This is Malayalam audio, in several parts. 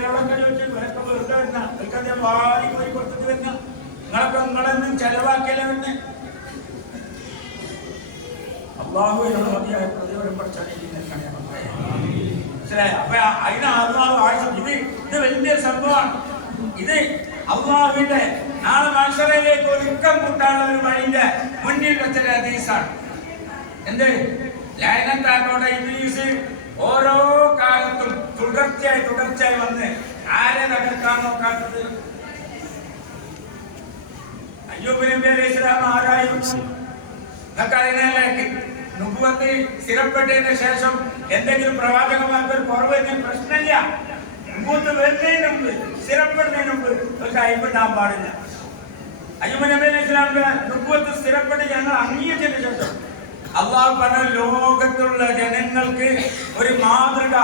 വേറൊക്കെ ചോദിച്ചു വേറെ വെറുതെ വരുന്ന ഞാൻ വാരി പോയി കൊടുത്തിട്ട് വരുന്ന നിങ്ങളൊക്കെ നിങ്ങളെന്നും ചെലവാക്കിയല്ല വരുന്ന അള്ളാഹുവിനോട് മതിയായ പ്രതിഫലം പഠിച്ചാൽ മനസ്സിലായോ? അപ്പൊ അതിന് അള്ളാഹു ആവശ്യം ഇത് വലിയ സംഭവമാണ്. ഇത് അള്ളാഹുവിന്റെ നാളെ മനുഷ്യരിലേക്ക് ഒരുക്കം കൂട്ടാനുള്ള ഒരു വഴിന്റെ മുന്നിൽ വെച്ചൊരു ഹദീസാണ്. എന്ത് ലയനത്താക്കോടെ ഇബ്ലീസ് ഓരോ കാലത്തും തുടർച്ചയായി വന്ന് ആരെ തകർക്കാൻ നോക്കാത്തത്? അയ്യൂബ് നബി അലൈഹി സ്വലാം ആരായിരുന്നു? നമുക്കതിനെ നുബുവത്ത് സ്ഥിരപ്പെട്ടതിന് ശേഷം എന്തെങ്കിലും പ്രവാചകന്മാർക്ക് ഒരു കുറവ് പ്രശ്നമില്ല. നുബുവത്ത് വരുന്നതിന് മുമ്പ് സ്ഥിരപ്പെടുന്നതിന് മുമ്പ് ഒരു കൈപ്പെട്ടാൻ പാടില്ല. അയ്യൂബ് നബി അലൈഹി സ്വലാമിന്റെ നുബുവത്ത് സ്ഥിരപ്പെട്ട് ഞങ്ങൾ അംഗീകരിച്ചതിന് ശേഷം അള്ളാഹു പറഞ്ഞ ലോകത്തുള്ള ജനങ്ങൾക്ക് ഒരു മാതൃക.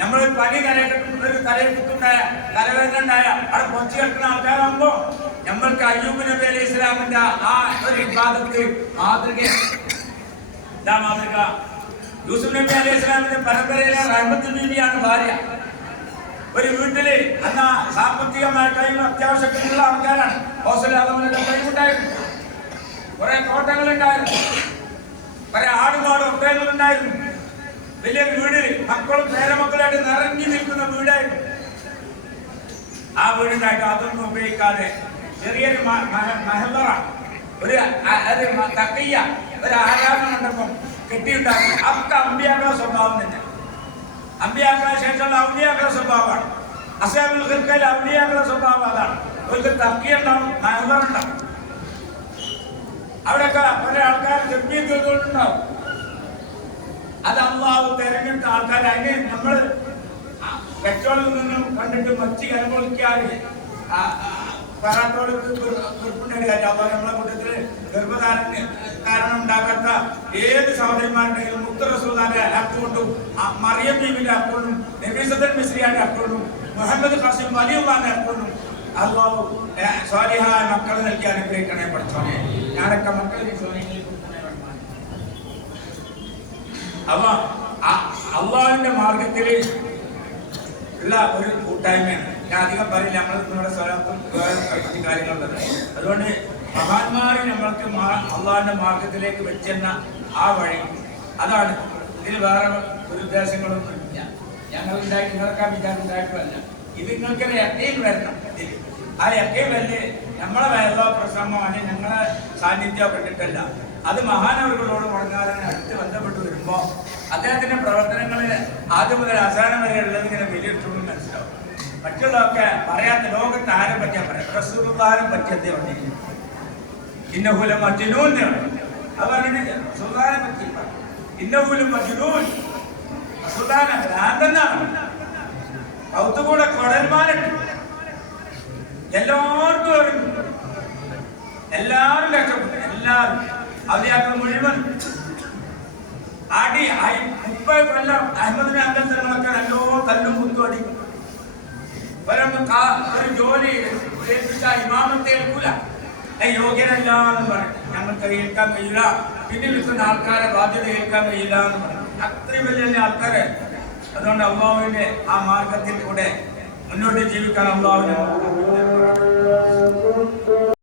നമ്മൾ പനി തലയെടുത്തുണ്ടായ തലവേദന ഉണ്ടായ അവിടെ പൊച്ചു കിടക്കുന്ന ആൾക്കാരാകുമ്പോ നമ്മൾക്ക് അയ്യൂബ് നബി അലൈഹി ഇസ്ലാമിന്റെ ആ ഒരു വിവാദത്ത് മാതൃകയാണ്. ഇതാ മാതൃക. യൂസുഫ് നബി അലൈഹി ഇസ്ലാമിന്റെ പരമ്പരയിലെ റഹ്മത്ത് ബീവിയാണ് ഭാര്യ. ഒരു വീട്ടില് അന്ന് സാമ്പത്തികമായിട്ടുള്ള അത്യാവശ്യത്തിനുള്ള ആൾക്കാരാണ്. ഹോസ്റ്റലിൽ കഴിവുണ്ടായിരുന്നു, കുറെ തോട്ടങ്ങളുണ്ടായിരുന്നു, കുറെ ആടുമാടും ഒട്ടകങ്ങളുണ്ടായിരുന്നു. വലിയൊരു വീടിൽ മക്കളും പേരമക്കളായിട്ട് നിറഞ്ഞു നിൽക്കുന്ന വീടായിരുന്നു. ആ വീടുണ്ടായിട്ട് അതൊന്നും ഉപയോഗിക്കാതെ ചെറിയൊരു മഹല്ലറ, ഒരു തക്കയ്യ, ഒരു ആരാധന മണ്ഡപം കെട്ടിയുണ്ടാക്കി. ഒക്കെ അമ്പിയാക്കളുടെ സ്വഭാവം തന്നെ. അമ്പിയാക്കളെ ശേഷമുള്ള ഔലിയാക്കളുടെ സ്വഭാവമാണ്. അസ്ഹാബുൽ ഖൽഖിലെ ഔലിയാക്കളുടെ സ്വഭാവം അതാണ്. ഒരു തക്കിയ ഉണ്ടാവും, മഹല്ലറ ഉണ്ടാവും. അവിടെയൊക്കെ കുറെ ആൾക്കാർ നിർമ്മിക്കുന്നുണ്ടാവും. അത് അള്ളാഹു തെരഞ്ഞെടുത്ത ആൾക്കാർ. അതിന് നമ്മൾ പെട്രോളിൽ നിന്നും കണ്ടിട്ട് മച്ചി കലമൊളിക്കാറ് ഗർഭിണിയുടെ കാര്യം. അതുപോലെ നമ്മളെ കൂട്ടത്തില് ഗർഭധാരണ കാരണം ഉണ്ടാക്കാത്ത ഏത് സഹോദരിമാരുണ്ടെങ്കിലും മുത്ത് റസൂലുള്ളാഹിന്റെ അക്കൗണ്ടും മറിയം ബീവിന്റെ അക്കൗണ്ടും നബീസത്തുൽ മിസ്രിയാന്റെ അക്കൗണ്ടും മുഹമ്മദ് ഖാസിം വലിയുള്ളാന്റെ അക്കൗണ്ടും അള്ളാഹു സ്വാലിഹായ മക്കളെ നൽകി അനുഗ്രഹിക്കണേ പഠിച്ചോനെ. ഞാനൊക്കെ മക്കളെ അവ അള്ളാഹുവിന്റെ മാർഗത്തില് ഉള്ള ഒരു കൂട്ടായ്മയാണ്. ഞാൻ അധികം പറയില്ല, നമ്മൾ നമ്മുടെ സ്ഥലത്തും വേറെ കാര്യങ്ങളുള്ളത്. അതുകൊണ്ട് മഹാന്മാര് നമ്മൾക്ക് അള്ളാഹുവിന്റെ മാർഗത്തിലേക്ക് വെച്ചെന്ന ആ വഴി അതാണ്. ഇതിൽ വേറെ ഒരു ഉദ്ദേശങ്ങളൊന്നും ഇല്ല. ഞങ്ങൾ ഉണ്ടായിട്ട് നിങ്ങൾക്കാ വിചാരം ഉണ്ടായിട്ടുമല്ല. ഇത് നിങ്ങൾക്കൊരു യക്കീൻ വരണം. ഇതിൽ ആ യക്കീൻ വല്ല് നമ്മളെ വേറെ പ്രസംഗമോ അല്ലെങ്കിൽ ഞങ്ങളെ സാന്നിധ്യമോ കണ്ടിട്ടല്ല. അത് മഹാനവറുകളോട് മുടങ്ങാതെ അടുത്ത് ബന്ധപ്പെട്ട് വരുമ്പോ അദ്ദേഹത്തിന്റെ പ്രവർത്തനങ്ങളിൽ ആദ്യം മുതൽ അവസാനം വരെ ഉള്ളത് ഇങ്ങനെ വിലയിരുത്തുമെന്ന് മനസ്സിലാവും. മറ്റുള്ളതൊക്കെ പറയാത്ത ലോകത്ത് ആരെ പറ്റിയാ പറയാം. റസൂലുള്ളാഹിനെ പറ്റി എന്തേ പറഞ്ഞിരിക്കുന്നു? ഇന്നഹുല മജ്നൂൻ അത് പറഞ്ഞിട്ടില്ല. റസൂലുള്ളാഹിനെ പറ്റി ഇന്നഹുല മജ്നൂൻ, റസൂലുള്ളാഹിനെ ഭ്രാന്തനാണ്. കൗത്തുകൂടെ കൊടന്മാരുണ്ട്. എല്ലാവർക്കും അറിഞ്ഞു, എല്ലാവരും രക്ഷപ്പെട്ടു. എല്ലാവരും അവധിയാക്കൾ മുഴുവൻ അടി 30 കൊല്ലം അഹമ്മദിനെ അംഗങ്ങളൊക്കെ നല്ലോ തല്ലും കുത്തും അടിക്കും. ഒരു ജോലി ഏൽപ്പിച്ച ഇമാമത്തെ ഏൽക്കൂല, യോഗ്യനല്ല എന്ന് പറഞ്ഞു. ഞങ്ങൾക്ക് ഏൽക്കാൻ കഴിയില്ല, പിന്നിൽ നിൽക്കുന്ന ആൾക്കാരെ ബാധ്യത ഏൽക്കാൻ കഴിയില്ല എന്ന് പറഞ്ഞു. അത്രയും വലിയ ആൾക്കാരെ. അതുകൊണ്ട് അള്ളാഹുവിന്റെ ആ മാർഗത്തിൽ കൂടെ മുന്നോട്ട് ജീവിക്കാൻ അള്ളാഹുവിനെ